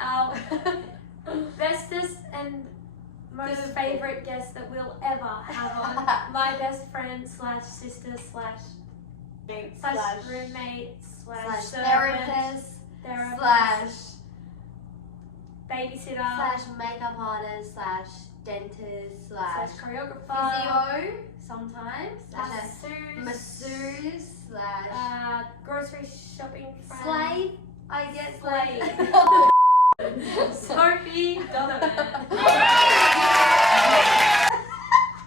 our bestest and most favourite guest that we'll ever have on. My best friend slash sister slash roommate slash therapist slash babysitter slash makeup artist slash dentist slash choreographer, physio sometimes masseuse slash grocery shopping friend, slave, I guess. Sophie Donovan.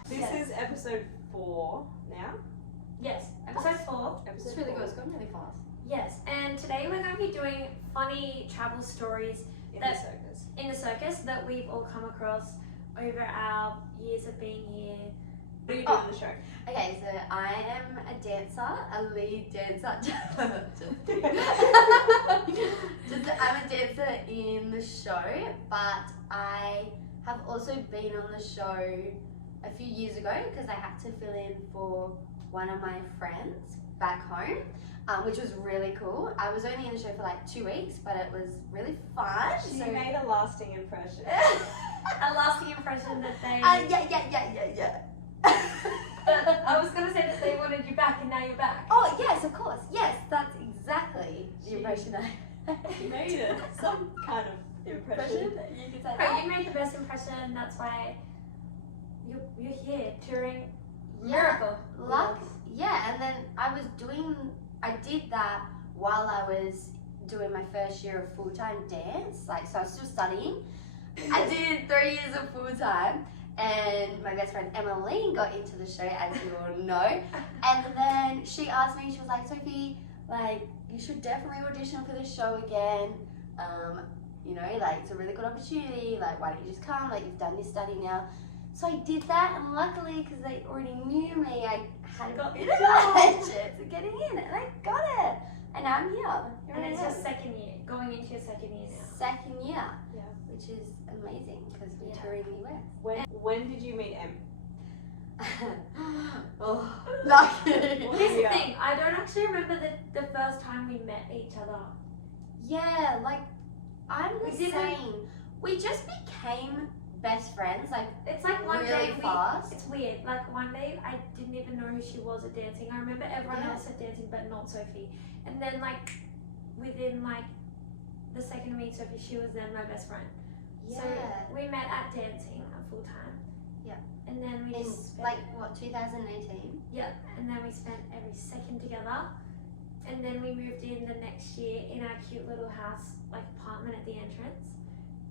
This is episode 4 now. Yes, episode 4. It's really good. It's gone really fast. Yes, and today we're going to be doing funny travel stories in the circus that we've all come across over our years of being here. What do you do in the show? Okay, so I am a dancer, a lead dancer. I'm a dancer in the show, but I have also been on the show a few years ago because I had to fill in for one of my friends back home, which was really cool. I was only in the show for like 2 weeks, but it was really fun. She made a lasting impression. A lasting impression that they... Yeah. I was going to say that they wanted you back and now you're back. Oh, yes, of course. Yes, that's exactly the impression I She made it. Some kind of impression. You could say Oh, you made the best impression, that's why you're here touring Miracle. Luck, yeah, and then I did that while I was doing my first year of full-time dance, so I was still studying. I did 3 years of full-time, and my best friend Emmeline got into the show, as you all know, and then she asked me, she was like, Sophie, you should definitely audition for this show again, it's a really good opportunity, why don't you just come, you've done your study now. So I did that, and luckily, because they already knew me, I had a bit of a chance of getting in, and I got it. And now I'm here. And it's your second year, going into your second year now. Second year, yeah, which is amazing because we're touring the US. When did you meet Em? Oh, lucky. Here's the thing, I don't actually remember the first time we met each other. Yeah, I'm the same. We just became best friends, it's like one really day fast. It's weird. One day I didn't even know who she was at dancing. I remember everyone else at dancing, but not Sophie. And then within the second meet Sophie, she was then my best friend. Yeah. So we met at dancing at full time. Yeah. And then we in spent 2018. Yeah. And then we spent every second together. And then we moved in the next year in our cute little house apartment at the entrance.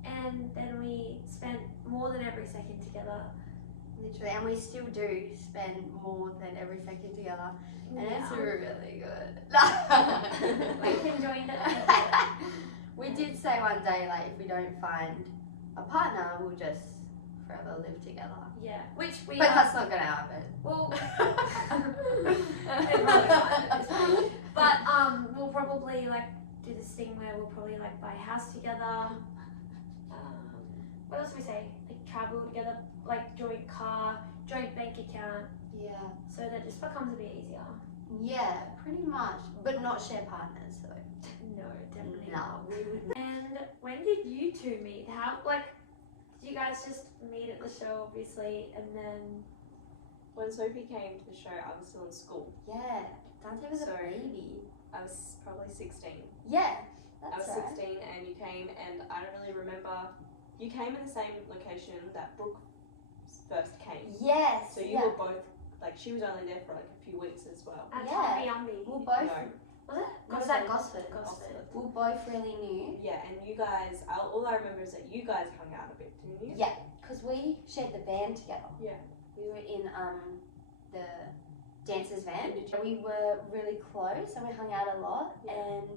And then we spent more than every second together. Literally, and we still do spend more than every second together. And it's really good. We conjoined it. We did say one day, if we don't find a partner, we'll just forever live together. Yeah, which we But that's not gonna happen. Well, it really might at this point. But we'll probably do this thing where we'll probably buy a house together. What else do we say? Travel together, joint car, joint bank account. Yeah. So that it just becomes a bit easier. Yeah, pretty much. But not share partners, though. No, definitely No, not. we wouldn't. And when did you two meet? How, did you guys just meet at the show, obviously, and then... When Sophie came to the show, I was still in school. Yeah, Dante was a baby. I was probably 16. Yeah, I was that's right. 16 and you came, and I don't really remember. You came in the same location that Brooke first came. Yes. So you were both, she was only there for a few weeks as well. At Yeah. We're both. No. Was it? It was at Gosford. Gosford. We both really knew. Yeah, and you guys, all I remember is that you guys hung out a bit, didn't you? Yeah, because we shared the van together. Yeah. We were in the dancers van. We were really close and we hung out a lot. Yeah. And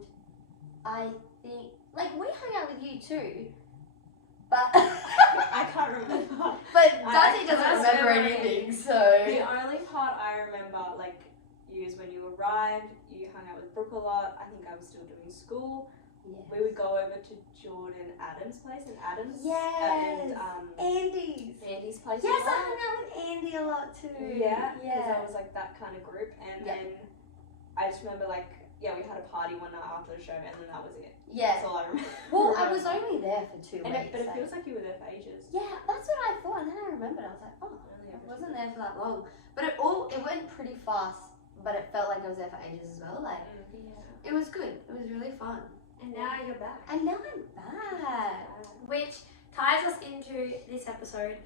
I think, we hung out with you too. But I can't remember. But Dante doesn't that's remember memory. anything, so. The only part I remember, you is when you arrived, you hung out with Brooke a lot. I think I was still doing school. Yes. We would go over to Jordan Adams' place, and Adams Yes. and Andy's place. Yes, as I well. hung out with Andy a lot too. Yeah, because Yeah. I was that kind of group, and Yeah. then I just remember yeah, we had a party one night after the show, and then that was it. Yeah. That's all I remember. Well, I was only there for 2 weeks. But it feels like you were there for ages. Yeah, that's what I thought, and then I remembered. I was like, oh, I wasn't there for that long. But it went pretty fast. But it felt like I was there for ages as well. Like, Yeah. it was good. It was really fun. And now you're back. And now I'm back. Which ties us into this episode.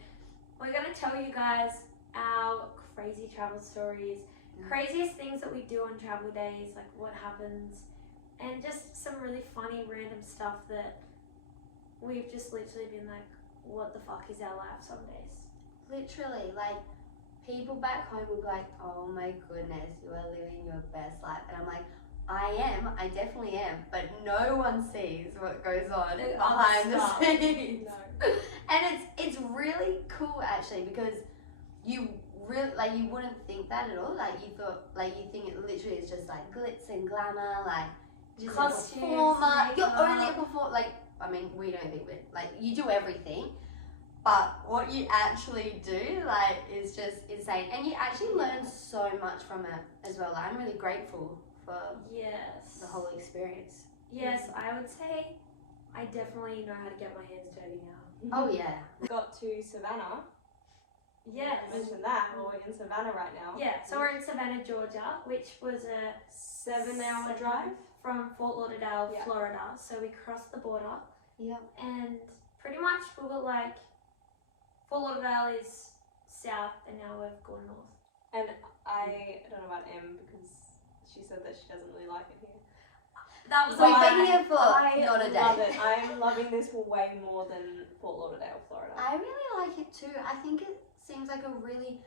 We're going to tell you guys our crazy travel stories, craziest things that we do on travel days, like what happens, and just some really funny random stuff that we've just literally been like, what the fuck is our life some days? Literally, like, people back home will be like, oh my goodness, you are living your best life. And I'm like, I definitely am, but no one sees what goes on behind the scenes. No. And it's really cool actually, because you really, like, you wouldn't think that at all. Like, you think it literally is just like glitz and glamour, like just Costumes, a performer. You're makeup. only a performer. Like, I mean, we don't think we're like, you do everything. But what you actually do, like, is just insane. And you actually learn so much from it as well. Like, I'm really grateful for Yes. the whole experience. Yes, I would say I definitely know how to get my hands dirty now. Oh, yeah. We got to Savannah. Yes. Mention that. Well, we're in Savannah right now. Yeah, so we're in Savannah, Georgia, which was a 7-hour drive. from Fort Lauderdale, Yeah. Florida. So we crossed the border. Yep. And pretty much we were like, Fort Lauderdale is south and now we've gone north. And I don't know about Em because she said that she doesn't really like it here. That was We've why been here for I not a love day. it. I'm loving this way more than Fort Lauderdale, Florida. I really like it too. I think it seems like a really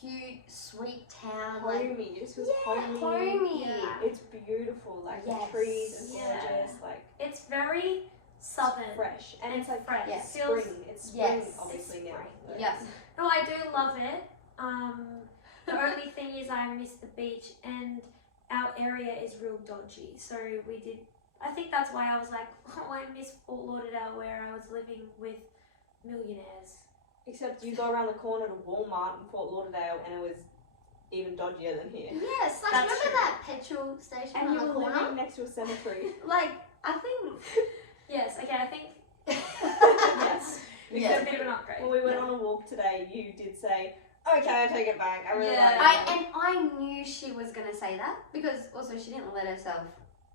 cute, sweet town. Like, Homey. This was yeah, homey. homey. Yeah. It's beautiful. Like Yes. the trees are Yeah. gorgeous. Like it's very southern. it's fresh. And it's like fresh. yeah, It feels- spring. It's spring Yes. obviously It's now. spring. but- Yeah. No, I do love it. The only thing is I miss the beach and our area is real dodgy. So I think that's why I was like, oh, I miss Fort Lauderdale where I was living with millionaires. Except you go around the corner to Walmart in Fort Lauderdale and it was even dodgier than here. Yes, like, That's remember true. that petrol station And on you the were corner? living next to a cemetery. Like, I think... Yes, okay, I think Yes. it's Yeah. a bit of an upgrade. When we went on a walk today, you did say, okay, I take it back. I really Yeah. like it. I knew she was going to say that, because also she didn't let herself,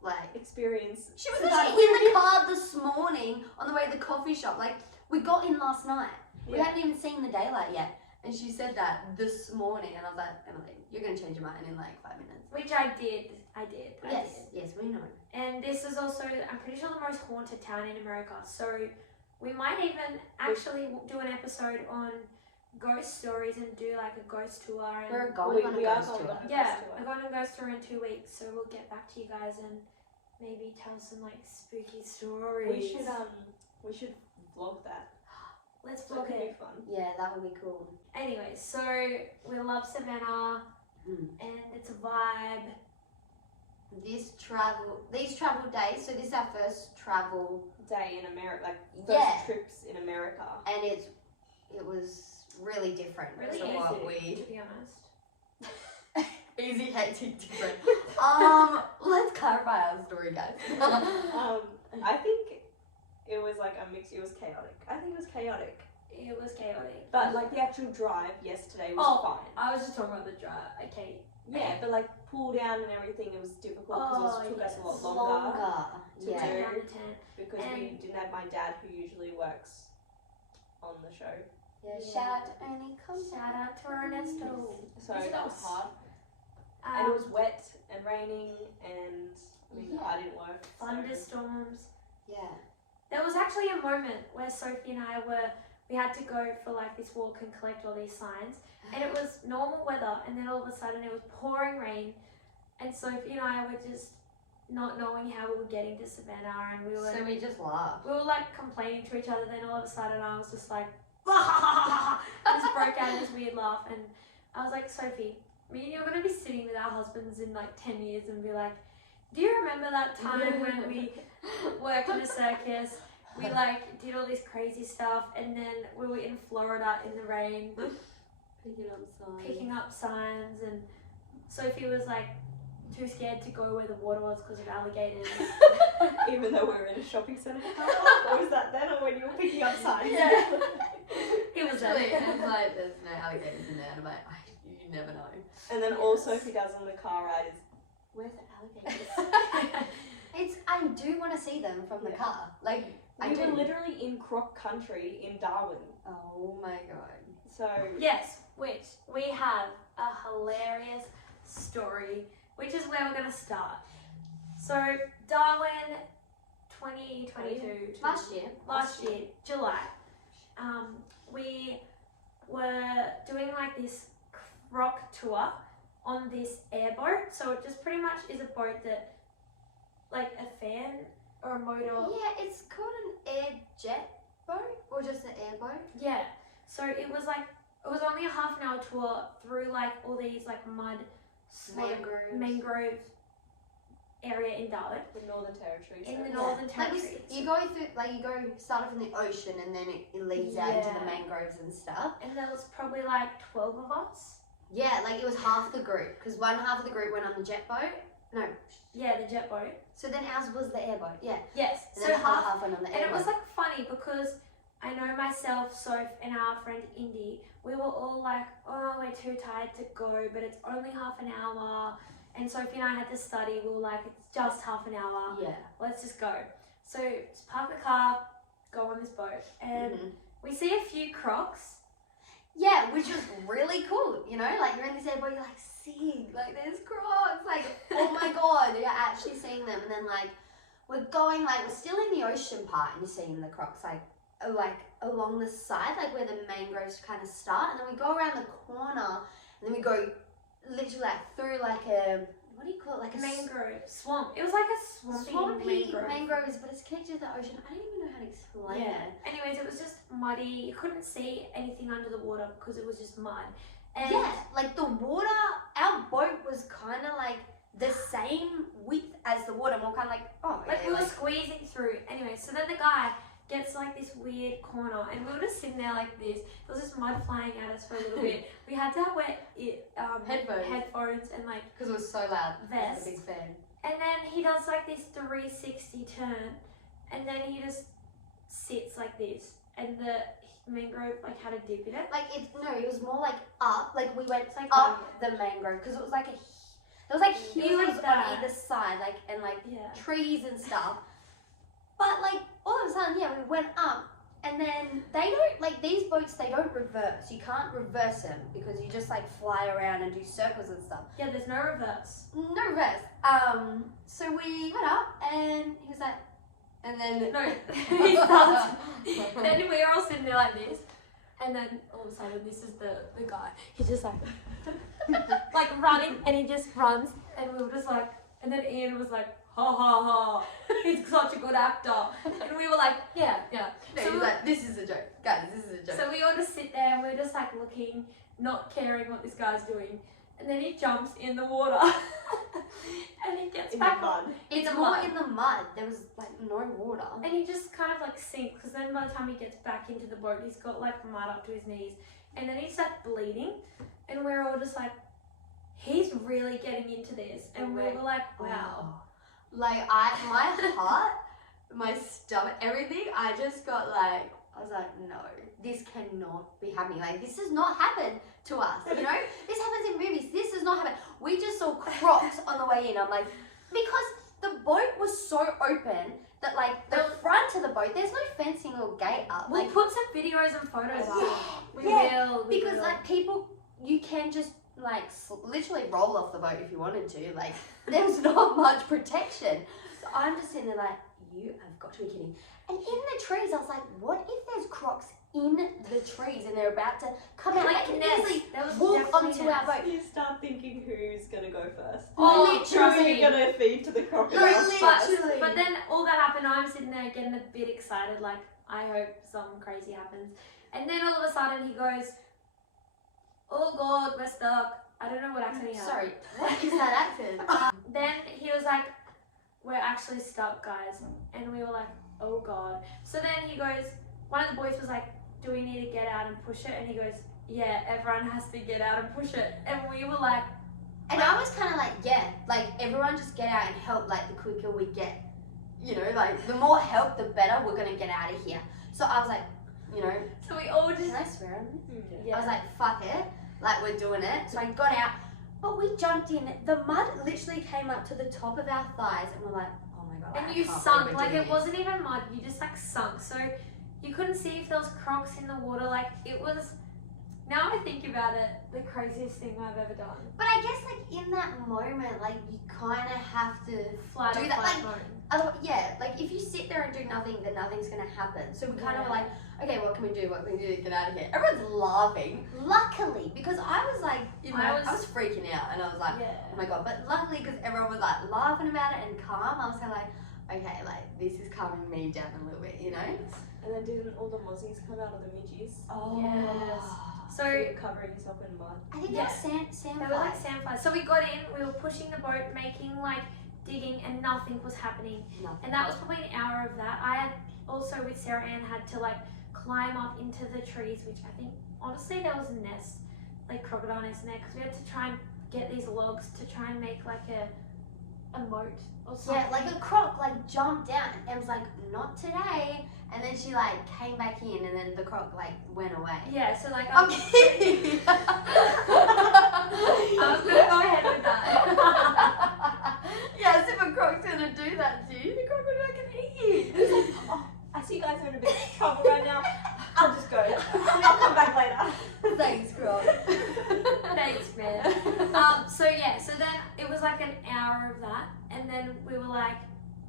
like... Experience. She was Savannah. actually in the car this morning on the way to the coffee shop. Like, we got in last night. We Yeah. hadn't even seen the daylight yet. And she said that this morning. And I was like, Emily, you're going to change your mind in like 5 minutes. Which I did. I did. Yes, we know. And this is also, I'm pretty sure, the most haunted town in America. So we might even actually do an episode on ghost stories and do like a ghost tour. And We're going on a we are ghost going tour. on a yeah, ghost tour. we're going on a ghost tour in 2 weeks. So we'll get back to you guys and maybe tell some like spooky stories. We should vlog that. Let's That vlog could be it. fun. Yeah, that would be cool. Anyway, so we love Savannah and it's a vibe. These travel days, so this is our first travel, Day in America, like first Yeah. trips in America. and it was really different Really to what easy, we... to be honest. Easy, hectic, different. Let's clarify our story, guys. I think it was like a mix. It was chaotic. I think it was chaotic. It was chaotic. But like the actual drive yesterday was Oh, fine. I was just talking about the drive. Okay. Yeah, but like pull down and everything, it was difficult because Oh, it took us a yes. lot longer. To Yeah. take down the tent. Because we And- didn't have my dad who usually works on the show. Yeah, Yeah. shout out to Ernie. Shout out to Ernesto. So Visit that was us. hard. And it was wet and raining and I mean Yeah. I didn't work. So. thunderstorms. Yeah. There was actually a moment where Sophie and I we had to go for like this walk and collect all these signs, and it was normal weather, and then all of a sudden it was pouring rain, and Sophie and I were just not knowing how we were getting to Savannah, and we were So we just laughed. like complaining to each other. Then all of a sudden I was just like, just broke out in this weird laugh, and I was like, Sophie, me and you are gonna be sitting with our husbands in like 10 years and be like, do you remember that time when we worked in a circus? We like did all this crazy stuff, and then we were in Florida in the rain, Picking up signs. picking up signs, and Sophie was like, too scared to go where the water was because of alligators. Even though we were in a shopping centre car park, or was that then, or when you were picking up signs? Yeah. He was Literally, there. and I'm like, there's no alligators in there. And I'm like, you never know. And then all Sophie does on the car ride is, where's the alligators? I do want to see them from the car. Like, I We do. were literally in croc country in Darwin. Oh my god. So, Yes, which we have a hilarious story, which is where we're going to start. So, Darwin 2022. Last year, July. We were doing like this croc tour on this airboat. So it just pretty much is a boat that, like a fan or a motor. Yeah, it's called an air jet boat or just an airboat. Yeah. So it was only a half an hour tour through like all these like mud, mangrove area in Darwin. the Northern Territory. In the so- Northern Like Territory. you go through, like you go start off in the ocean and then it leads out into the Yeah. mangroves and stuff. And there was probably like 12 of us. Yeah, like it was half the group because one half of the group went on the jet boat. No, Yeah, the jet boat. so then ours was the airboat. Yeah, Yes. and So then half. half went on the And it was airboat. like funny because I know myself, Soph, and our friend Indy, we were all like, oh, we're too tired to go, but it's only half an hour. And Sophie and I had to study. We were like, it's just half an hour. Yeah. Let's just go. So just park the car, go on this boat, and Mhm. we see a few crocs. Yeah, which was really cool. You know, like you're in this airboat, you're like, see, like there's crocs. Like, oh my god, you're actually seeing them. And then like we're going, like we're still in the ocean part, and you're seeing the crocs like along the side, like where the mangroves kind of start, and then we go around the corner, and then we go literally like through like a, what do you call it, like a Mangrove swamp. It was like a swampy mangrove. mangroves, but it's connected to the ocean. I don't even know how to explain Yeah. it. Anyways, it was just muddy. You couldn't see anything under the water because it was just mud. And Yeah, like the water, our boat was kind of like the same width as the water, and we're kind of like, oh, like okay, we were squeezing through. Anyway, so then the guy gets like this weird corner, and we were just sitting there like this. There was just mud flying at us for a little bit. We had to wear headphones and like, because it was so loud. I was Vest. a big fan. and then he does like this 360 turn, and then he just sits like this, and the mangrove like had a dip in it. Like it was more like up. Like we went It's like up the mangrove because it was like there was like It was hills like that. on either side, like and like Yeah. trees and stuff. But like all of a sudden, yeah, we went up, and then they don't like these boats. They don't reverse. You can't reverse them because you just like fly around and do circles and stuff. Yeah, there's no reverse. No reverse. So we went up, and he was like, and then No, he starts. Then we were all sitting there like this, and then all of a sudden, this is the guy. He's just like, like running, and he just runs, and we were just like, and then Ian was like, ha ha ha, he's such a good actor, and we were like, yeah. No, So he was like, this is a joke, guys. This is a joke. So we all just sit there, and we're just like looking, not caring what this guy's doing, and then he jumps in the water, and he gets In the back mud. in It's the more mud. in the mud. There was like no water. And he just kind of like sinks, because then by the time he gets back into the boat, he's got like mud up to his knees, and then he starts bleeding, and we're all just like, he's really getting into this, and we were like, wow. Like my heart, my stomach, everything. I just got like, I was like, no, this cannot be happening. Like this does not happen to us. You know, this happens in movies. This does not happen. We just saw crocs on the way in. I'm like, because the boat was so open that like the front of the boat, there's no fencing or gate up. We'll Like, put some videos and photos up. We yeah, will. because like people, you can just like literally roll off the boat if you wanted to. Like there's not much protection. So I'm just sitting there like, you have got to be kidding. And in the trees, I was like, what if there's crocs in the trees and they're about to come out? Like They can nests. easily There was walk definitely onto our nests. boat. You start thinking who's gonna go first. Oh, Who's trust me. gonna feed to the crocodiles No, first? literally. But then all that happened, I'm sitting there getting a bit excited, like, I hope something crazy happens. And then all of a sudden he goes, oh God, we're stuck. I don't know what accent he had. Sorry, what is that accent? Then he was like, we're actually stuck, guys. And we were like, oh God. So then he goes, one of the boys was like, do we need to get out and push it? And he goes, yeah, everyone has to get out and push it. And we were like, And I was kind of like, yeah, like everyone just get out and help. Like the quicker we get, you know, like the more help, the better we're gonna get out of here. So I was like, you know, So we all just. can I swear on this? Yeah. I was like, fuck it, like we're doing it. So I got out, but we jumped in. The mud literally came up to the top of our thighs, and we're like, oh my god. And I you can't sunk, believe we're like doing it this. wasn't even mud, you just like sunk. So you couldn't see if there was crocs in the water. Like it was, now I think about it, the craziest thing I've ever done. But I guess like in that moment, like you kind of have to Flight do or that. flight Like, mode. yeah, like if you sit there and do nothing, then nothing's gonna happen. So we kind of were like, okay, what can we do? What can we do to get out of here? Everyone's laughing. Luckily, because I was like, you know, I was freaking out, and I was like, Yeah. oh my god. But luckily, because everyone was like laughing about it and calm, I was kind of like, okay, like this is calming me down a little bit, you know? And then didn't all the mozzies come out of the midges? Oh. Yes. So So you're covering yourself in mud. I think Yeah. that's sand they were like flies. sandflies. So we got in, we were pushing the boat, making like digging, and nothing was happening. Nothing. And that was probably an hour of that. I had also with Sarah Ann had to like climb up into the trees, which I think honestly there was a nest, like crocodile nest in there, because we had to try and get these logs to try and make like a moat or something. Yeah, like a croc like jumped down and was like, not today. And then she like came back in, and then the croc like went away. Yeah, so like I'm kidding. I was gonna go ahead with that. Yeah, as if a croc's gonna do that to you. The croc would fucking eat you. Oh, I see you guys are in a bit of trouble right now. I'll just go. I'll come back later. Thanks, croc. Thanks, man. So yeah, so then it was like an hour of that, and then we were like,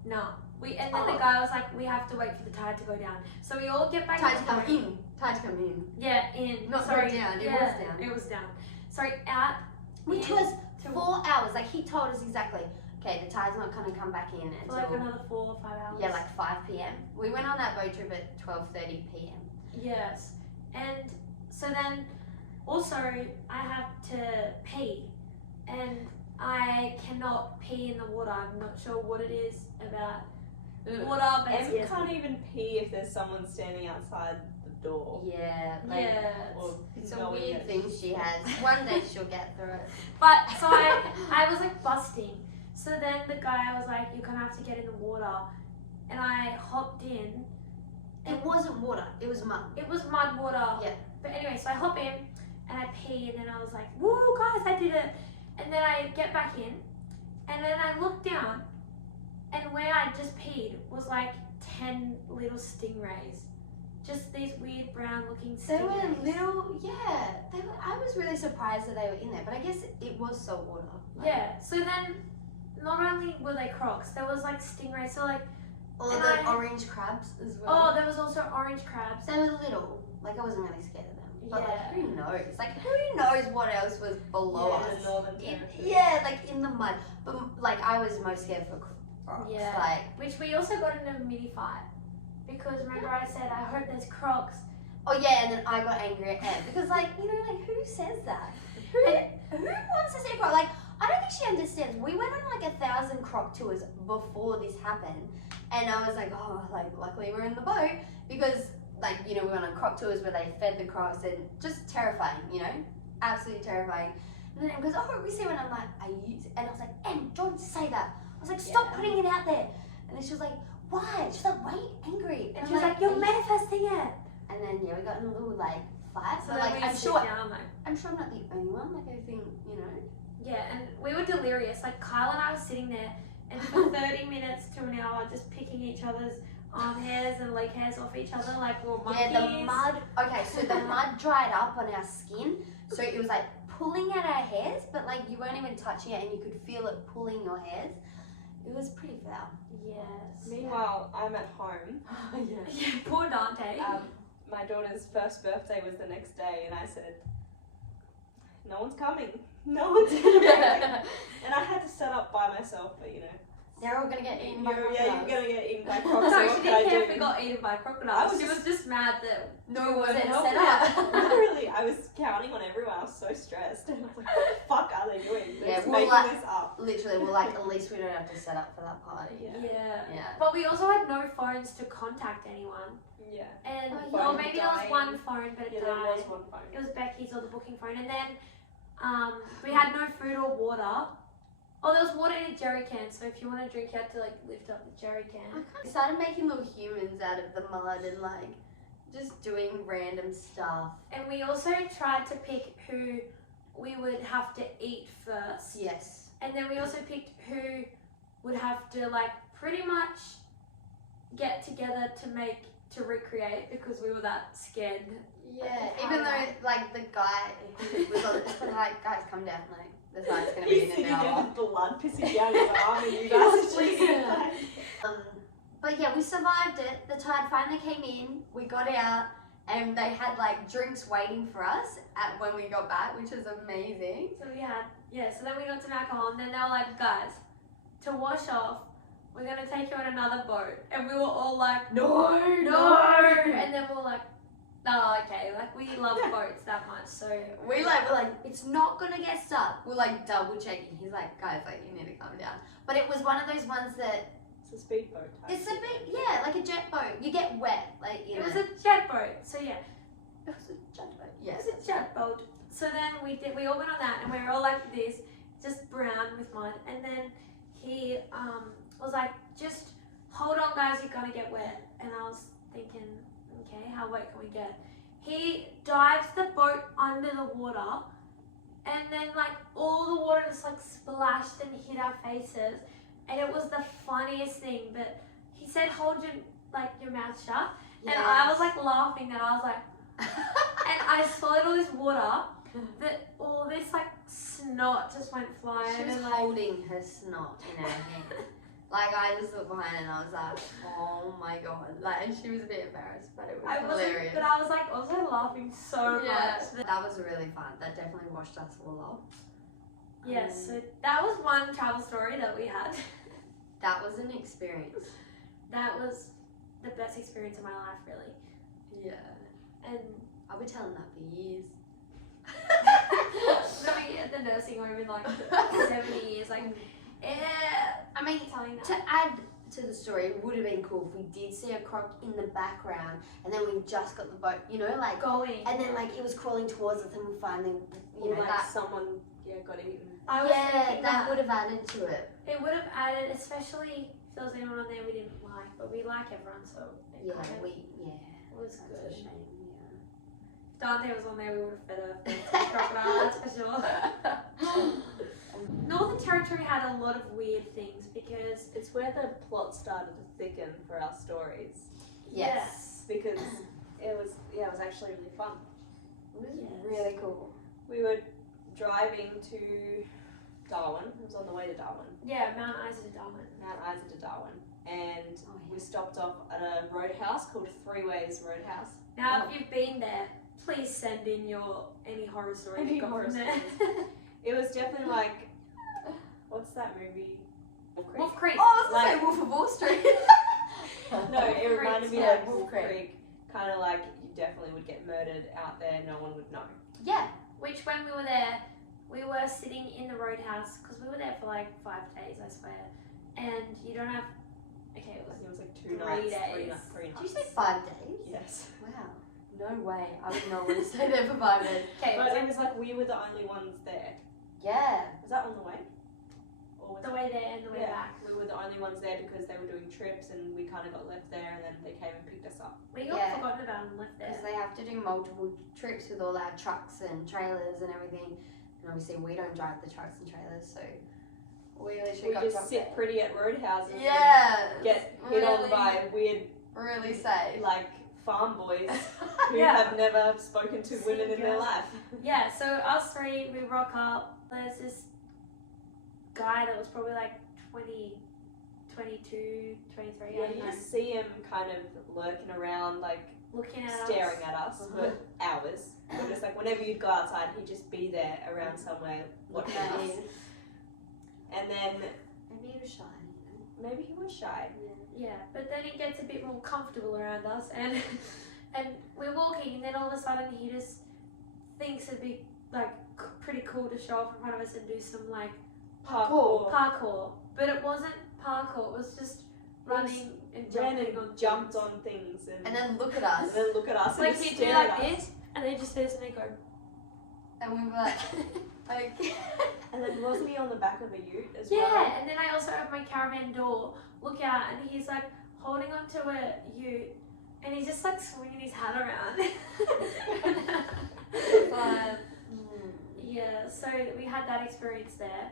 no. And then the guy was like, we have to wait for the tide to go down. So we all get back. Tide to come in. Tide to come in. Yeah, in. Not Sorry, go down. It yeah, was down. It was down. Sorry, out. Which in was to 4 hours. Like he told us exactly. Okay, the tide's not gonna come back in for like until another 4 or 5 hours. yeah, like 5 p.m. We went on that boat trip at 12:30 p.m. Yes, and so then also I have to pee, and I cannot pee in the water. I'm not sure what it is about water, but Em it's can't even pee if there's someone standing outside the door. Yeah, like, yeah. Or it's a knowing weird that thing she has. One day she'll get through it. But so I was like busting. So then the guy was like, "You're gonna have to get in the water," and I hopped in. It wasn't water. It was mud. It was mud water. Yeah. But anyway, so I hop in and I pee, and then I was like, "Woo, guys, I did it!" And then I get back in, and then I look down, and where I just peed was like 10 little stingrays. Just these weird brown looking They stingrays. were little, yeah. They were. I was really surprised that they were in there, but I guess it was salt water. Like, Yeah. So then, not only were they crocs, there was like stingrays. So like, all And the I- orange crabs as oh, well. there was also orange crabs. They were little. Like I wasn't really scared of them. But Yeah. like who knows? Like who knows what else was below in us? the northern In- territory. yeah, like in the mud. But like I was most scared for crocs. Yeah. Like Which we also got in a mini fight. Because remember I said, I hope there's crocs. oh yeah, and then I got angry at Em because like you know like who says that? Who wants to see a croc? Like I don't think she understands. We went on like 1,000 croc tours before this happened, and I was like, oh, like luckily we're in the boat because like you know we went on croc tours where they fed the crocs and just terrifying, you know, absolutely terrifying. And then Em goes, oh, we see one. I'm like, are you? And I was like, Em, don't say that. I was like, stop Yeah. putting it out there. And then she was like, why? She's like, wait, angry. And I'm she was like, you're "Are you-" manifesting it. And then yeah, we got in a little like fight. So But then like we I'm sit sure down, like, I'm not the only one. Like I think you know. yeah, and we were delirious. Like Kyle and I were sitting there, and for 30 minutes to an hour, just picking each other's arm hairs and leg hairs off each other, like we're monkeys. Yeah, the mud. Okay, so the mud dried up on our skin, so it was like pulling at our hairs, but like you weren't even touching it, and you could feel it pulling your hairs. It was pretty foul. Yes. Meanwhile, I'm at home. Yeah, poor Dante. My daughter's first birthday was the next day, and I said, "No one's coming. No one's coming." And I had to set up by myself, but you know, They're all gonna get eaten by you're crocodiles. gonna get eaten by crocs. No, so she what can didn't I care do? if we got eaten by I crocodiles. was She was just mad that No we one weren't helped set her. up. Literally, I was counting on everyone. I was so stressed. And I was like, what the fuck are they doing? They're Yeah, just well, making like- this up. Literally, we're like, at least we don't have to set up for that party. Yeah. Yeah. But we also had no phones to contact anyone. Yeah. And Oh, yeah. or maybe there was Dying. one phone, but it Yeah, there died. was one phone. It was Becky's or the booking phone, and then We had no food or water. Oh, there was water in a jerry can, so if you want to drink, you had to like lift up the jerry can. We started making little humans out of the mud and like just doing random stuff. And we also tried to pick who we would have to eat first. Yes. And then we also picked who would have to like pretty much get together to recreate because we were that scared. Yeah, even though like the guy who was on it, like, guys, come down, like the side's gonna be in an hour. With blood pissing down his arm and you guys are sleeping. But yeah, we survived it. The tide finally came in. We got out, and they had like drinks waiting for us when we got back, which was amazing. So we had, so then we got some alcohol and then they were like, guys, to wash off, we're going to take you on another boat. And we were all like, no. And then we were like, oh, okay, like we love boats that much. So we're like, it's not going to get stuck. We're like double checking. He's like, guys, like you need to calm down. But it was one of those ones that, it's a speedboat type. it's a bit, like a jet boat. You get wet, like, you know. It was a jet boat. So yeah. It was a jet boat. Yeah. It was a jet boat. So then we all went on that and we were all like this, just brown with mud. And then he was like, just hold on guys, you're gonna get wet. And I was thinking, okay, how wet can we get? He dives the boat under the water and then like all the water just like splashed and hit our faces. And it was the funniest thing, but he said hold your mouth shut. Yes. And I was like laughing and I was like, and I swallowed all this water that all this like snot just went flying. She was and, like, holding her snot in her hand. Like I just looked behind and I was like, oh my god. Like, and she was a bit embarrassed, but it was hilarious. But I was like also laughing so much. That was really fun. That definitely washed us all off. Yes, so that was one travel story that we had. That was an experience. That was the best experience of my life, really. Yeah. And I'll be telling that for years. living at the nursing home in like 70 years, like, I mean, telling that. to add to the story, it would have been cool if we did see a croc in the background and then we just got the boat, you know, like Going. and then like it was crawling towards us and we finally, you Or know, like that. someone got eaten. I was thinking that would have added to it. It would have added, especially if there was anyone on there we didn't like, but we like everyone, so it kind of That's was good. a shame. If Dante was on there, we would have fed her crocodile, that's for sure. Northern Territory had a lot of weird things because It's where the plot started to thicken for our stories. Yes. Because it was actually really fun. It was Yes. really cool. We were driving to Darwin. It was on the way to Darwin. Yeah, Mount Isa to Darwin. Mount Isa to Darwin. And Oh, yeah. we stopped off at a roadhouse called Three Ways Roadhouse. Now, if you've been there, please send in any horror stories Any you've got horror from there. It was definitely like, what's that movie? Wolf Creek. Oh, I was gonna Like- say Wolf of Wall Street. No, it reminded me Yeah, of Wolf Wolf Creek. Creek. Kind of like you definitely would get murdered out there, no one would know. Yeah. Which, when we were there, we were sitting in the roadhouse because we were there for like 5 days, I swear. And you don't have. Okay, it was. It was like 2 3 nights, days. 3 Did nights. you say 5 days? Yes. Wow. No way. I would not want to stay there for 5 days. Okay, But it was like we were the only ones there. Yeah. Was that on the way? Or was the way there and the way back. We were the only ones there because they were doing trips and we kind of got left there and then they came and picked us up. We got Yeah. forgotten about and left Because there. they have to do multiple trips with all our trucks and trailers and everything. And obviously we don't drive the trucks and trailers, so we literally We got just dropped sit there. pretty at roadhouses. and Yeah. Get hit on really, by weird, really safe. like, farm boys who Yeah. have never spoken to women in their Girls. life. Yeah, so us 3, we rock up. There's this guy that was probably like 20, 22, 23, I Yeah, don't you know, just see him kind of lurking around, like, looking at staring us. at us for hours. But just like whenever you'd go outside, he'd just be there around somewhere watching Yeah. us. And then Maybe he was shy, you know? maybe he was shy. Yeah, but then he gets a bit more comfortable around us, and we're walking, and then all of a sudden he just thinks it'd be like pretty cool to show up in front of us and do some like parkour. But it wasn't parkour; it was just running and Ran jumping on and jumped things. on things And then look at us. and then look at us Like and just he'd do stare like at us. this, and then just this, and they go, And we were like, okay. And then wasn't he on the back of a ute as well? Yeah, and then I also opened my caravan door, look out, and he's like holding onto a ute, and he's just like swinging his hat around. But, Yeah, so we had that experience there,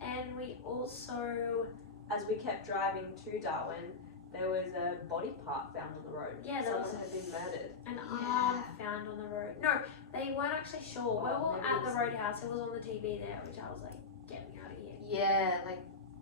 and we also, As we kept driving to Darwin, there was a body part found on the road. Yeah, there Someone was had been murdered. an Yeah. arm found on the road. No, they weren't actually sure. We Oh, were maybe at it the was- roadhouse. It was on the TV there, which I was like, get me out of here. yeah, like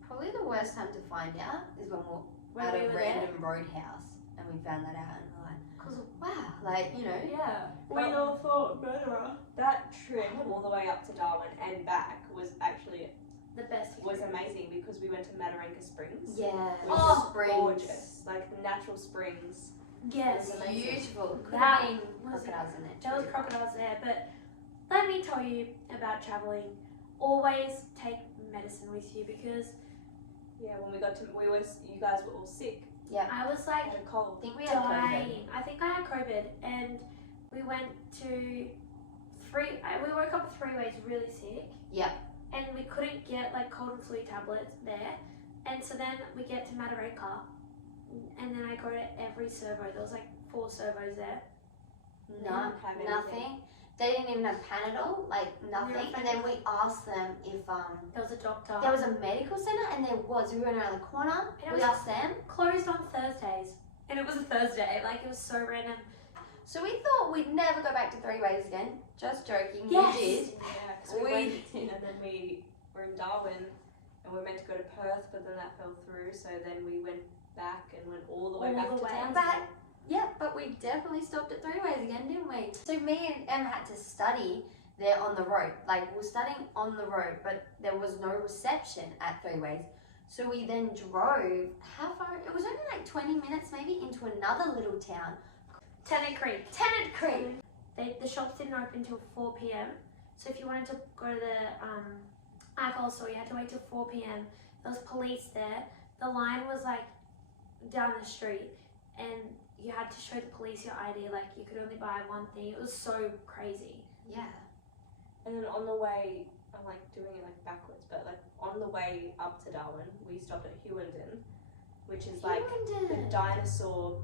probably the worst time to find out is when we're When at we a were random roadhouse and we found that out and we're like, Because wow, like, you know. Yeah. we all thought murderer. That trip all the way up to Darwin and back was actually The best amazing because we went to Mataranka Springs. Yeah, Which was Oh, springs. gorgeous. Like natural springs. Yes. It was amazing. Beautiful. Could That have been was crocodiles in it. There was crocodiles there, but let me tell you about traveling. Always take medicine with you because Yeah, when we got to, you guys were all sick. I was like Had a cold. I think we had COVID. dying. I think I had COVID, and we went to we woke up 3 ways really sick. Yeah. And we couldn't get like cold and flu tablets there, and so then we get to Mataranka, and then I go to every servo. There was like 4 servos there. No, Didn't have anything. nothing. They didn't even have Panadol, like nothing. No And then we asked them if There was a doctor. there was a medical center, and there was. We went around the corner. And it We was asked them. closed on Thursdays, and it was a Thursday. Like it was so random. So we thought we'd never go back to 3 ways again. Just joking. Yes. We did. Yeah, 'cause we went and then we were in Darwin and we were meant to go to Perth, but then that fell through. So then we went back and went all the way All back the to way Townsville. back. Yeah, but we definitely stopped at 3 ways again, didn't we? So me and Em had to study there on the road. Like, we were studying on the road, but there was no reception at 3 ways. So we then drove, how far? It was only like 20 minutes maybe into another little town. Tennant Creek. Tennant Creek. The shops didn't open until 4 p.m. So if you wanted to go to the alcohol store, you had to wait till 4 p.m. There was police there. The line was like down the street, and you had to show the police your ID. Like you could only buy one thing. It was so crazy. Yeah. And then on the way, I'm like doing it like backwards, but like on the way up to Darwin, we stopped at Hewenden, which is like the dinosaur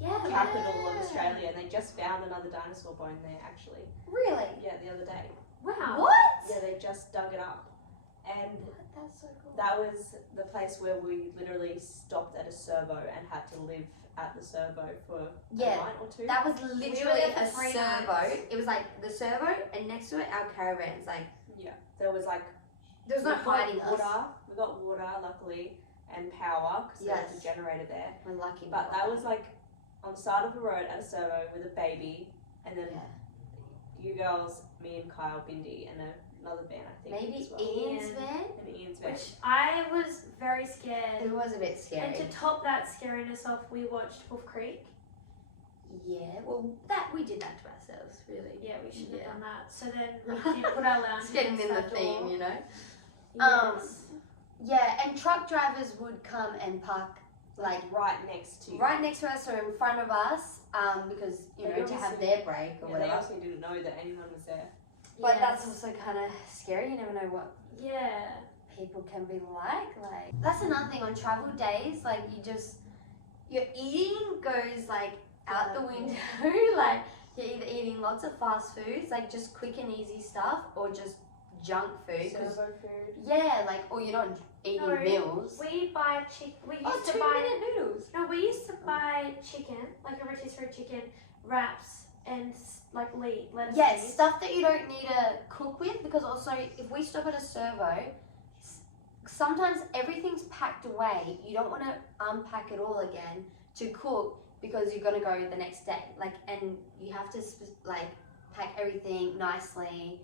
Yeah. capital of Australia, and they just found another dinosaur bone there actually. Really? Yeah, the other day. Wow. What? Yeah, they just dug it up, and That's so cool. that was the place where we literally stopped at a servo and had to live at the servo for Yeah, a night or two. That was literally there a for 3 servo. nights. It was like the servo, and next to it, our caravans. Like, Yeah, there was like there was no we got hiding us. water. We got water, luckily, and power because there was Yes. a generator there. We're lucky. But that was like on the side of the road at a servo with a baby, and then Yeah. you girls, me and Kyle, Bindi, and another van I think. Maybe as well. Ian's Ian. van. And Ian's van. Which I was very scared. It was a bit And scary. to top that scariness off, we watched Wolf Creek. Yeah, well, that we did that to ourselves, really. Yeah, we should have Yeah. done that. So then we did put our lounge It's getting in the against that theme, door. you know. Yes. Yeah, and truck drivers would come and park like right next to right next to us or in front of us, because you They know to have obviously- their break or Yeah, they whatever. obviously didn't know that anyone was there. But Yes. that's also kind of scary. You never know what Yeah. people can be like that's another thing on travel days, like your eating goes like out the window. Like you're either eating lots of fast foods, like just quick and easy stuff, or just junk food. 'Cause- Servo food. yeah, like, or you're not eating No, meals. We buy we Oh, used to 2 buy minute noodles. no, we used to buy chicken, like a rotisserie chicken, wraps and like lettuce. Yes, leaves. stuff that you don't need to cook with, because also if we stop at a servo, sometimes everything's packed away. You don't want to unpack it all again to cook because you're gonna go the next day. Like, and you have to like pack everything nicely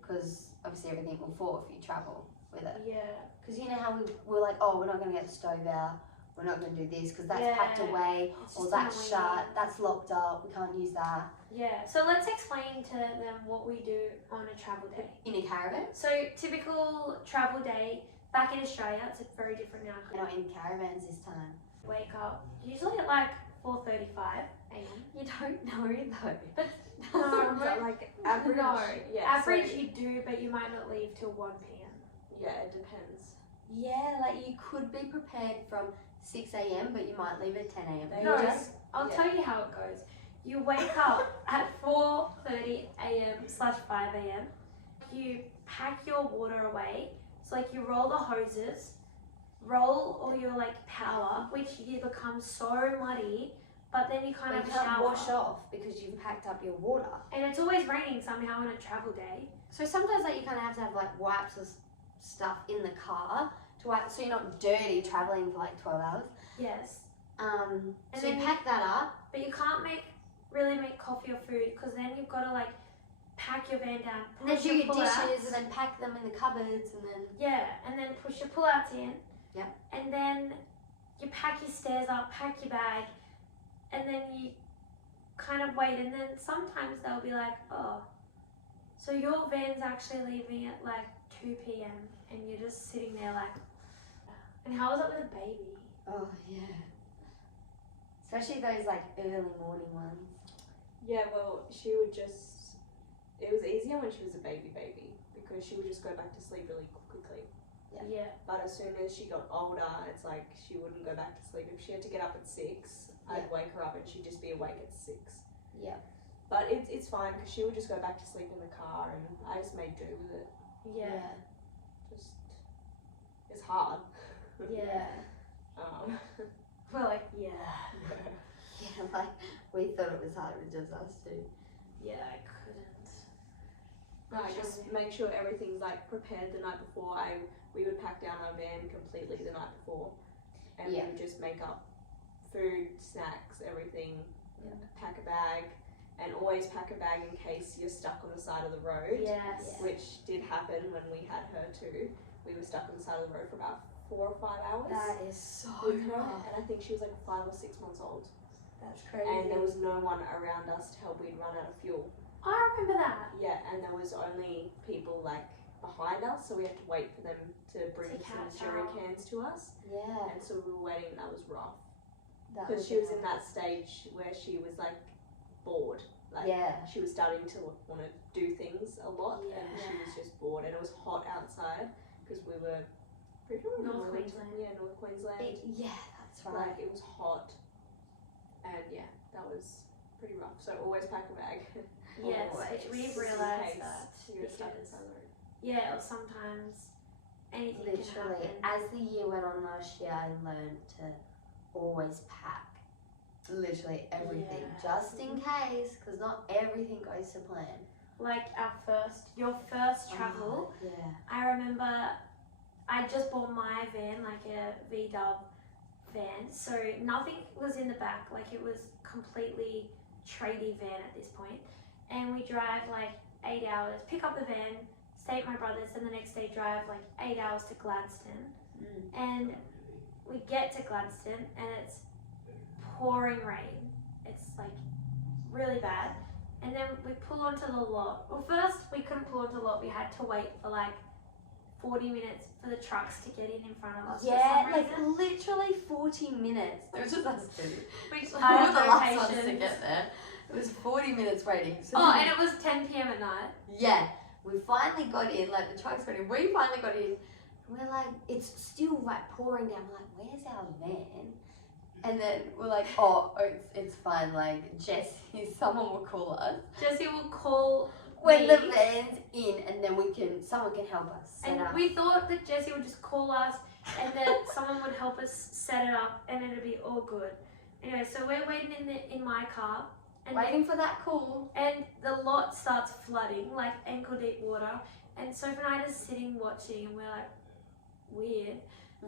because obviously everything will fall if you travel with it. Yeah. Because you know how we're like, oh, we're not gonna get the stove out. We're not going to do this because that's packed Yeah. away, It's or just that's annoying. shut, that's locked up, we can't use that. Yeah. So let's explain to them what we do on a travel day. In a caravan? So typical travel day back in Australia, it's very different now. We're not in caravans this time. Wake up usually at like 4:35 a.m. You don't know though. But no, ones are like average. No, yeah, average so- you do, but you might not leave till 1 p.m. yeah, it depends. Yeah, like you could be prepared from 6 a.m. but you might leave at 10 a.m. They No, just- I'll yeah. tell you how it goes. You wake up at 4:30 a.m/5 a.m. You pack your water away. So like you roll the hoses, roll all your like power, which you become so muddy, but then you kind But of you can't shower. wash off because you've packed up your water. And it's always raining somehow on a travel day. So sometimes like you kind of have to have like wipes or stuff in the car to wipe, so you're not dirty traveling for like 12 hours. Yes. And so you then pack that up. But you can't really make coffee or food because then you've got to like pack your van down, And then push do your your pull-outs. dishes and then pack them in the cupboards and then Yeah, and then push your pull-outs in. Yep. And then you pack your stairs up, pack your bag, and then you kind of wait. And then sometimes they'll be like, oh, so your van's actually leaving at like 2 p.m. and you're just sitting there like, and how was it with a baby? oh yeah. Especially those like early morning ones. Yeah, well, she would just. It was easier when she was a baby because she would just go back to sleep really quickly. Yeah. But as soon as she got older, it's like she wouldn't go back to sleep. If she had to get up at 6, I'd wake her up and she'd just be awake at 6. Yeah. But it's fine because she would just go back to sleep in the car and I just made do with it. Yeah. Just. It's hard. Yeah. We're like, yeah. Yeah, like we thought it was hard with just us two. Yeah, I couldn't. No, just make sure everything's like prepared the night before. We would pack down our van completely the night before, and we would just make up food, snacks, everything. Yeah. Pack a bag, and always pack a bag in case you're stuck on the side of the road. Yes. Which did happen when we had her too. We were stuck on the side of the road for about 4 or 5 hours. That is so with her, rough. and I think she was like 5 or 6 months old. That's crazy. And there was no one around us to help. We'd run out of fuel. I remember that. Yeah, and there was only people like behind us, so we had to wait for them to bring To some catch jerry up. cans to us. Yeah. And so we were waiting, and that was rough. That Because she was in that stage where she was like bored. Like she was starting to want to do things a lot, and she was just bored. And it was hot outside because we were pretty sure we were North Queensland. Yeah, North Queensland. Yeah, that's right. Like it was hot, and yeah, that was pretty rough. So always pack a bag. Yes, Always. which we've Just in realised case that you're stuck because inside the road. yeah, or sometimes anything Literally, can happen. as the year went on last year, I learned to always pack literally everything, just in case, because not everything goes to plan. Like your first travel. Oh, yeah. I remember I just bought my van, like a VW van, so nothing was in the back, like it was completely tradie van at this point. And we drive like 8 hours, pick up the van, stay at my brother's, and the next day drive like 8 hours to Gladstone. And we get to Gladstone and it's pouring rain. It's like really bad. And then we pull onto the lot. Well, first we couldn't pull onto the lot. We had to wait for like 40 minutes for the trucks to get in front of us. Yeah, for some like reason. literally 40 minutes. It was just us two. Which We I were have the no last ones to patience. get there. It was 40 minutes waiting. So Oh, and it was 10 p.m. at night. yeah, we finally got in, like the truck's ready. We finally got in. We're like, it's still like pouring down. We're like, where's our van? And then we're like, oh, it's fine. Like, Jessie, someone will call us Jessie will call when me, the van's in, and then someone can help us set and up. we thought that Jessie would just call us, and then someone would help us set it up, and it'd be all good. Anyway, so we're waiting in my car, and Waiting for that call. and the lot starts flooding, like ankle deep water, and Sophie and I are just sitting watching, and we're like, weird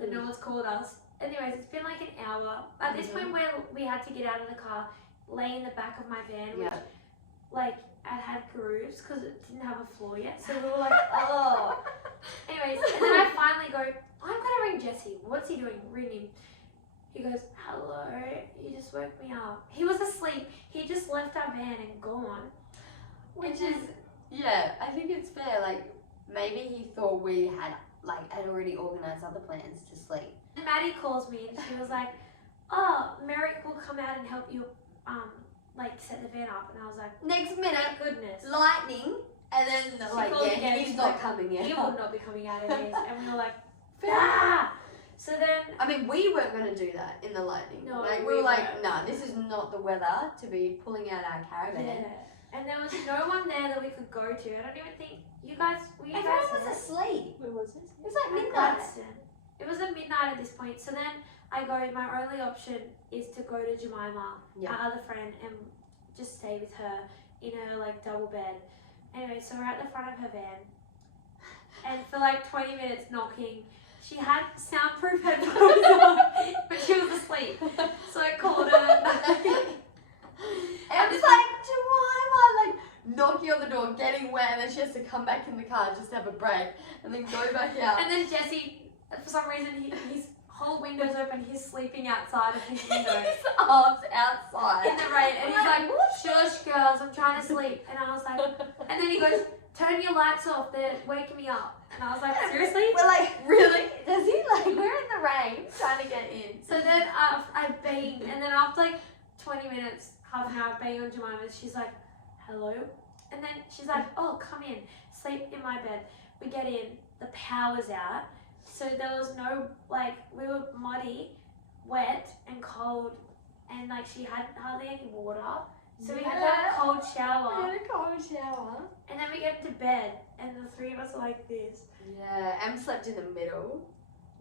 that no one's called us. Anyways, it's been like an hour. At this point, we had to get out of the car, lay in the back of my van, which like I had grooves because it didn't have a floor yet. So we were like, oh. Anyways, and then I finally go, I'm gonna ring Jessie. What's he doing? Ring him. He goes, hello. You just woke me up. He was asleep. He just left our van and gone. Which And then- is, yeah, I think it's fair. Like, maybe he thought we had already organised other plans to sleep. Maddie calls me and she was like, oh, Merrick will come out and help you like set the van up, and I was like, Next minute, thank goodness. lightning, and then like, called yeah, again, he's she's not like, coming He out. will not be coming out of this. And we were like, Fair. ah! So then, I mean, we weren't going to do that in the lightning. No, like, we we were like, weren't. nah, this is not the weather to be pulling out our caravan. yeah. And there was no one there that we could go to. I don't even think, were you Everyone guys was there? asleep. Where was this? It was like At midnight. Gladstone. It was at midnight at this point. So then I go, my only option is to go to Jemima, Yeah. our other friend, and just stay with her in her like double bed. Anyway, so we're at the front of her van, and for like 20 minutes knocking. She had soundproof headphones on, but she was asleep. So I called her. And it's like, Jemima, like, knocking on the door, getting wet, and then she has to come back in the car just to have a break, and then go back out. And then Jesse, for some reason, his whole window's open. He's sleeping outside of his window His arms outside. in the rain, and he's like, what? "Shush, girls, I'm trying to sleep." And I was like, and then he goes, "Turn your lights off. They're waking me up." And I was like, "Seriously?" We're like, really? Does he like, we're in the rain trying to get in. So then I banged, and then after like 20 minutes, half an hour banging on Jemima, she's like, "Hello?" And then she's like, "Oh, come in, sleep in my bed." We get in, the power's out, so there was no, like, we were muddy, wet, and cold, and like she had hardly any water, so we had that cold We shower, had a cold shower. and then we get to bed, and the three of us are like this. Yeah, Em slept in the middle.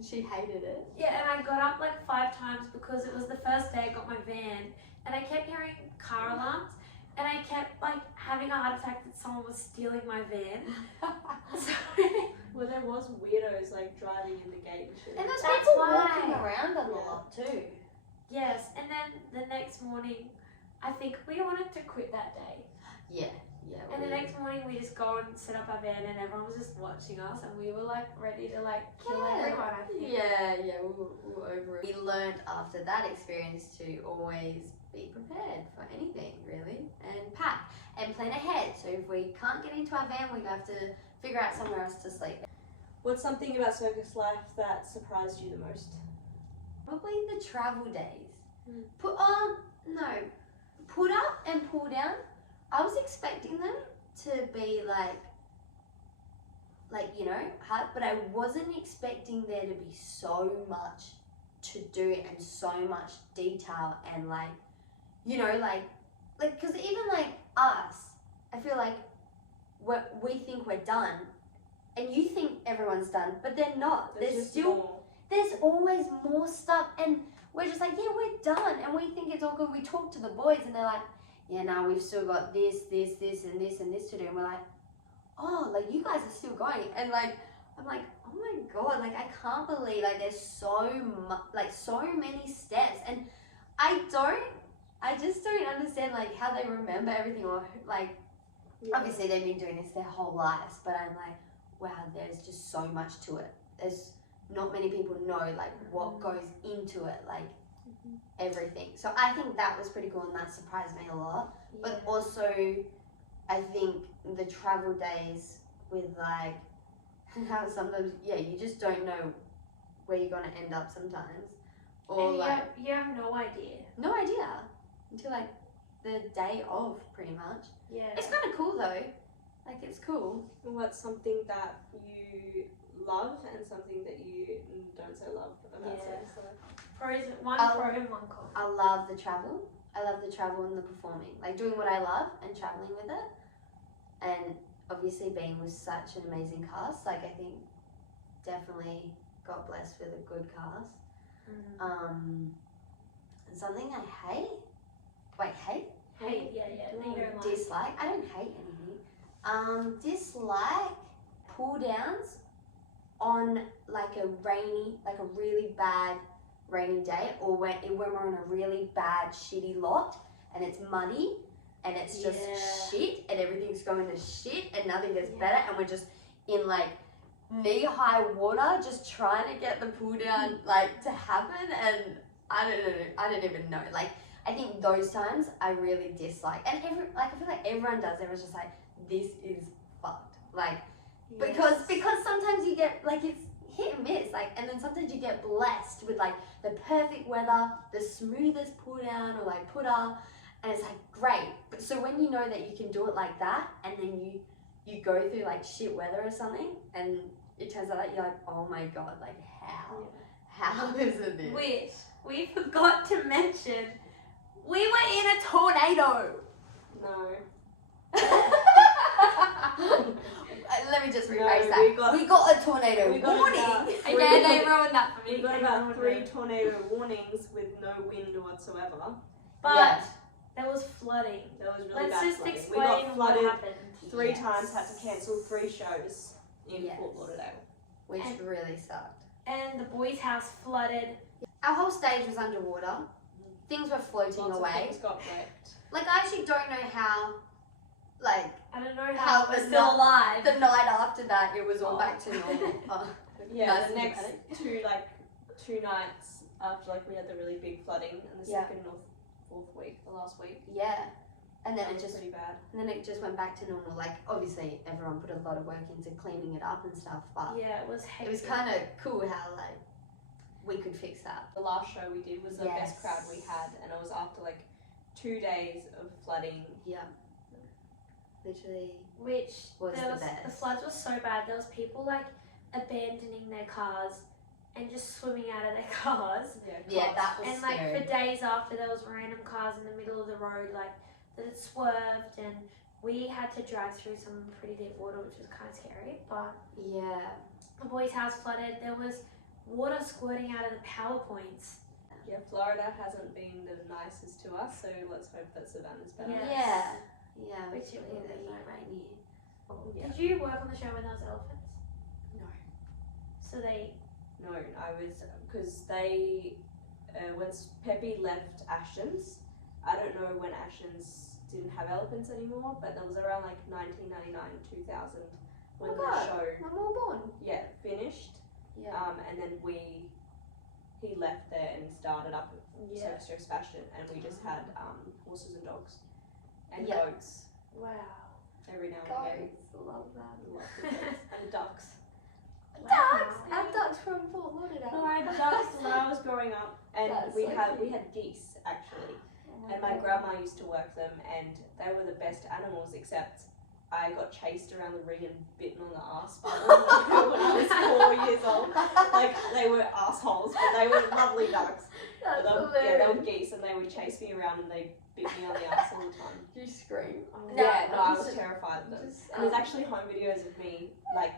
She hated it. Yeah, and I got up like 5 times because it was the first day I got my van, and I kept hearing car alarms, and I kept like having a heart attack that someone was stealing my van. So, Well, there was weirdos like driving in the gate and shit. And there's That's people why. walking around them a lot too. yes, and then the next morning, I think we wanted to quit that day. Yeah, yeah. And the next morning we just go and set up our van, and everyone was just watching us, and we were like ready to like kill everyone, I think. Yeah, we were over it. We learned after that experience to always be prepared for anything, really, and pack and plan ahead. So if we can't get into our van, we have to figure out somewhere else to sleep. What's something about circus life that surprised you the most? Probably the travel days. Mm. Put up and pull down. I was expecting them to be like you know, hard, but I wasn't expecting there to be so much to do and so much detail and like, you know, like because even like us, I feel like we think we're done, and you think everyone's done, but they're not. There's There's just still more. there's always more stuff, and we're just like, yeah, we're done, and we think it's all good. We talk to the boys, and they're like, yeah, no, we've still got this, and this to do, and we're like, oh, like you guys are still going, and like I'm like, oh my god, like I can't believe like there's so many steps, and I just don't understand like how they remember everything, or like obviously they've been doing this their whole lives, but I'm like, wow, there's just so much to it. There's not many people know like what goes into it, like everything. So I think that was pretty cool, and that surprised me a lot. But also I think the travel days with like how sometimes you just don't know where you're gonna end up sometimes, or and like you have no idea. no idea until like the day of, pretty much. Yeah. It's kind of cool though, like it's cool. What's something that you love and something that you don't so love about circus life? One I'll- pro and one con. I love the travel. I love the travel and the performing, like doing what I love and traveling with it, and obviously being with such an amazing cast. Like I think definitely got blessed with a good cast. And something I hate. Wait, hate? Hate, yeah. That you don't like. Dislike? I don't hate anything. Dislike pull downs on like a really bad rainy day, or when we're on a really bad shitty lot and it's muddy and it's just shit and everything's going to shit and nothing gets better, and we're just in like knee-high water just trying to get the pull down like to happen, and I don't even know. Like I think those times I really dislike, and I feel like everyone does. Everyone's just like, this is fucked. Like because sometimes you get like it's hit and miss, like, and then sometimes you get blessed with like the perfect weather, the smoothest pull down or like putter, And it's like, great. But so when you know that you can do it like that, and then you go through like shit weather or something, and it turns out that you're like, oh my god, like how is it this? Which we forgot to mention, we were in a tornado. No. Let me just No, rephrase that. We got a tornado warning. Again, they ruined that for me. We got about 3 tornado warnings with no wind whatsoever. But Yeah. there was flooding. There was really Let's bad just flooding. explain We got what flooded happened. 3 Yes. times, had to cancel 3 shows in Yes. Fort Lauderdale. Which And- really sucked. And the boys' house flooded. Our whole stage was underwater. Things were floating Lots away. of things got wrecked. Like, I actually don't know how, like, I don't know How how we're the still night- alive. the night after that, it was all Oh. back to normal. Yeah, Nice the and next dramatic. 2 nights after like we had the really big flooding, and the Yeah. second or 4th week, the last week, Yeah. And then that it was just pretty bad. went back to normal. Like, obviously everyone put a lot of work into cleaning it up and stuff, but Yeah, it was it hectic. was kind of cool how like we could fix that. The last show we did was the Yes. best crowd we had, and it was after like 2 days of flooding. Yeah. Literally. Which Was there the was the best. floods were so bad. There was people like abandoning their cars and just swimming out of their cars. Yeah, cars. that was And like scary. for days after, there was random cars in the middle of the road, like that had swerved, and we had to drive through some pretty deep water, which was kind of scary. But Yeah. the boys' house flooded. There was water squirting out of the power points. Yeah, Florida hasn't been the nicest to us, so let's hope that Savannah's better. Yeah. Yeah. Yeah. Which Which it really was, the heat like- right near. Yeah. Did you work on the show when there was elephants? No. So they No, I was because they once Peppy left Ashton's. I don't know when Ashton's didn't have elephants anymore, but that was around like 1999, 2000 when Oh the God. show When we were born. finished. Yeah. And then he left there and started up Yeah. Sophie Fashion, and we just had horses and dogs and Yeah. goats wow. every now and again. Love that. Lots of goats. And ducks. Ducks! Wow. And ducks from Fort Lauderdale. No, I had ducks when I was growing up, and That's we so had cute. geese actually, Oh and my grandma used to work them, and they were the best animals. Except I got chased around the ring and bitten on the ass by them when I was 4 years old. Like they were assholes, but they were lovely ducks. That's They were, hilarious. they were geese, and they would chase me around and they bit me on the ass all the time. You scream. Oh, Yeah, no, I just- was terrified of them. just, And there's actually home videos of me like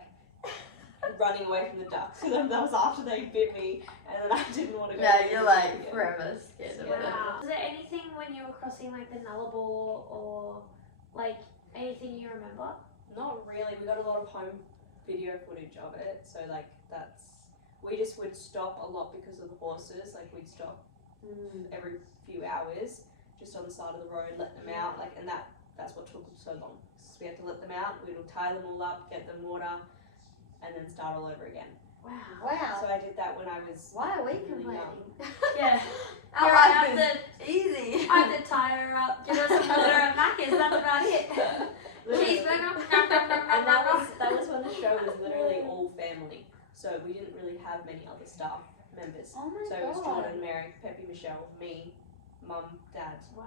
running away from the ducks. That was after they bit me, and then I didn't want to go. No, to you're the like again. forever scared of it. Wow. Was there anything when you were crossing like the Nullarbor or like anything you remember? Not really. We got a lot of home video footage of it, so like we just would stop a lot because of the horses. Like we'd stop every few hours just on the side of the road, let them out, like, and that's what took so long. So we had to let them out. We would tie them all up, get them water, and then start all over again. Wow. Wow. So I did that when I was Why are we really complaining? Yeah. Our Here I life have is easy. I have to tie her up, give her some water and Macca's, that's about it. Literally. Cheeseburger. And that was when the show was literally all family. So we didn't really have many other staff members. Oh my So it was god. Jordan, Mary, Peppy, Michelle, me, Mum, Dad, Wow.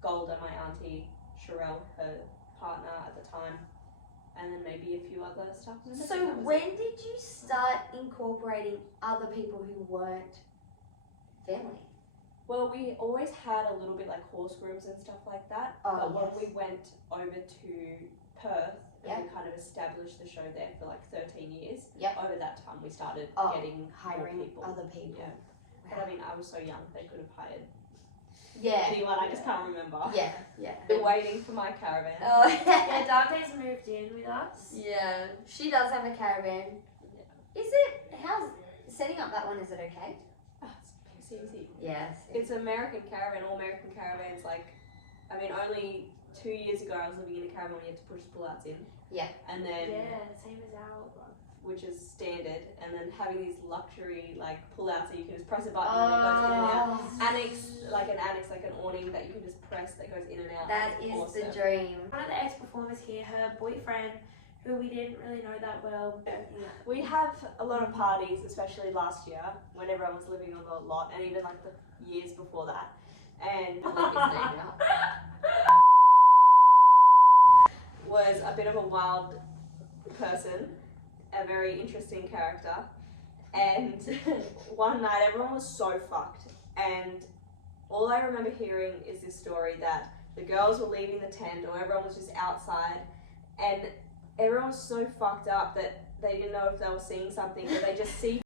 Golda, my auntie, Sherelle, her partner at the time, and then maybe a few other staff members. So and that was when it. did you start incorporating other people who weren't family? Well, we always had a little bit like horse grooms and stuff like that. Oh, but when yes. we went over to Perth, Yeah. and we kind of established the show there for like 13 years. Yep. Over that time, we started Oh, getting Hiring more people. other people. Yeah. But I mean, I was so young, they could have hired Yeah. anyone. I just can't remember. Yeah. Yeah. They're waiting for my caravan. Oh, Yeah, Dante's moved in with us. yeah. She does have a caravan. Is it? How's setting up that one? Is it okay? Oh, it's easy. Yes. It's an American caravan. All American caravans, like, I mean, only 2 years ago I was living in a caravan where you had to push pull-outs in. Yeah. And then, Yeah, same as our. which is standard, and then having these luxury, like, pull-outs that you can just press a button and it goes in and out. Annex, like an awning that you can just press that goes in and out. That It's is awesome. the dream. One of the ex-performers here, her boyfriend, who we didn't really know that well. We have a lot of parties, especially last year when everyone was living on the lot, and even like the years before that. and I'll make his name out. was a bit of a wild person, a very interesting character. And one night everyone was so fucked, and all I remember hearing is this story that the girls were leaving the tent, or everyone was just outside, and everyone was so fucked up that they didn't know if they were seeing something, but they just see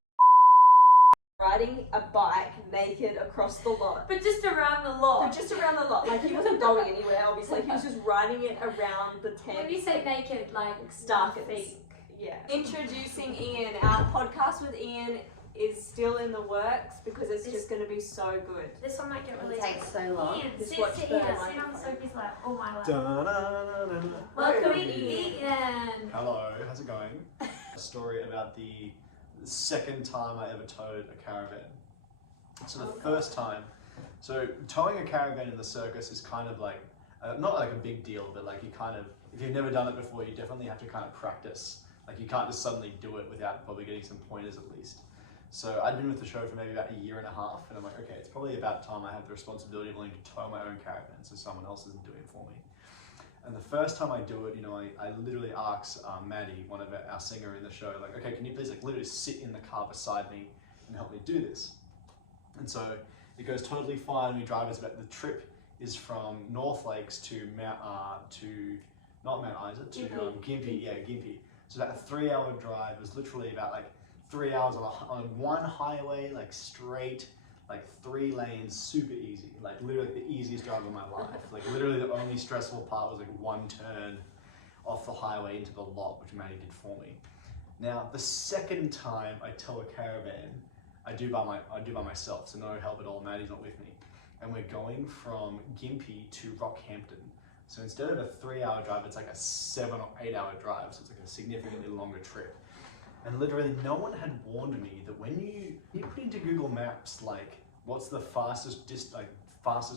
riding a bike naked across the lot. But just around the lot. But just around the lot. Like, he wasn't going anywhere, obviously. He was just riding it around the tent. When you say naked, like Stuck. feet. Yeah. Introducing Ian. Our podcast with Ian is still in the works because it's just going to be so good. This one might get It released. takes so long. Ian, Just sit watch here, the sit microphone. on Sophie's lap. Oh my lap. Da-na-na-na-na. Welcome Hey. Ian. Hello, how's it going? A story about the second time I ever towed a caravan. So the first time, so towing a caravan in the circus is kind of like, not like a big deal, but like you kind of, if you've never done it before, you definitely have to kind of practice. Like you can't just suddenly do it without probably getting some pointers at least. So I'd been with the show for maybe about a year and a half, and I'm like, okay, it's probably about time I have the responsibility of learning to tow my own caravan so someone else isn't doing it for me. And the first time I do it, you know, I literally asked Maddie, one of our singer in the show, like, okay, can you please like literally sit in the car beside me and help me do this? And so it goes totally fine. We drive us about, the trip is from North Lakes to not Mount Isa, to Gympie, yeah, Gympie. So about a 3-hour drive. It was literally about like 3 hours on one highway, like straight, like 3 lanes, super easy. Like literally the easiest drive of my life. Like literally the only stressful part was like one turn off the highway into the lot, which Maddie did for me. Now the second time I tow a caravan, I do by myself, so no help at all. Maddie's not with me, and we're going from Gympie to Rockhampton. So instead of a 3-hour drive, it's like a 7 or 8 hour drive. So it's like a significantly longer trip. And literally, no one had warned me that when you put into Google Maps like what's the fastest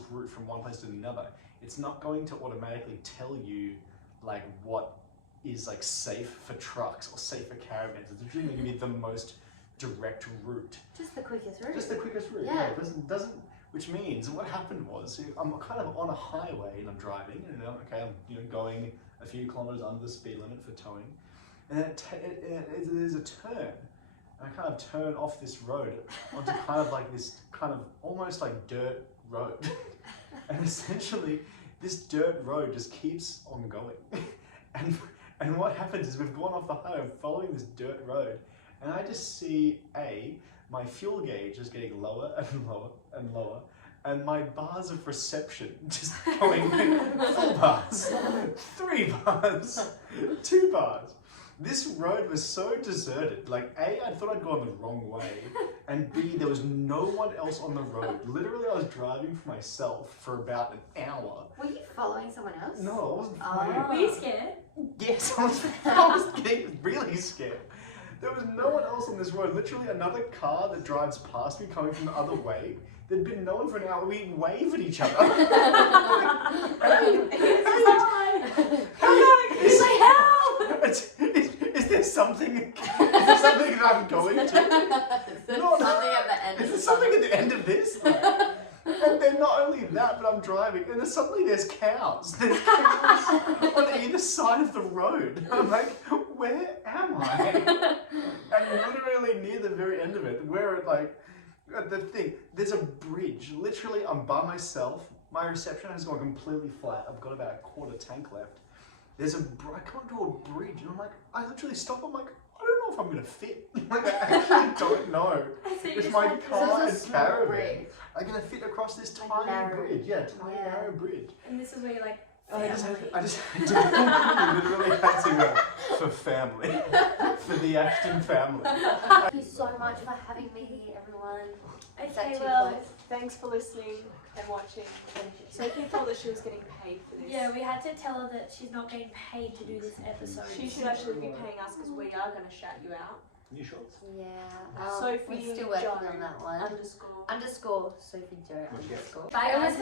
route from one place to another, it's not going to automatically tell you like what is like safe for trucks or safe for caravans. It's usually going to give you the most direct route. Just the quickest route. Just the quickest route. Yeah. It doesn't. Which means what happened was I'm kind of on a highway and I'm driving, and I'm going a few kilometers under the speed limit for towing, and then there's a turn, and I kind of turn off this road onto kind of like this kind of almost like dirt road, and essentially this dirt road just keeps on going, and what happens is we've gone off the highway, following this dirt road, and I just see my fuel gauge is getting lower and lower and lower, and my bars of reception just going 4 bars, 3 bars, 2 bars. This road was so deserted. Like A, I thought I'd gone the wrong way, and B, there was no one else on the road. Literally, I was driving for myself for about an hour. Were you following someone else? No, I wasn't following. Were you scared? Yes, I was getting really scared. There was no one else on this road. Literally another car that drives past me coming from the other way. There'd been no one for an hour. We wave at each other. Is there something that I'm going to? Something at the end. Is there something at the end of this? And then not only that, but I'm driving, and then suddenly there's cows. There's cows on either side of the road. I'm like, where am I? And literally near the very end of it, where it like, the thing, there's a bridge. Literally, I'm by myself. My reception has gone completely flat. I've got about a quarter tank left. I come to a bridge, and I'm like, I literally stop. I'm like, I don't know if I'm gonna fit. Like, I actually don't know if my car and caravan are gonna fit across this tiny bridge. Yeah, narrow bridge. And this is where you're like, I just literally had to go for family, for the Ashton family. Thank you so much for having me here, everyone. Is that okay, too well, close? Thanks for listening and watching. Sophie thought that she was getting paid for this. yeah, we had to tell her that she's not getting paid to do this episode. She should actually be paying us because we are going to shout you out. You sure? Yeah. Sophie we're still working Joe on that one. _. _ Sophie Joe _ Bye, guys.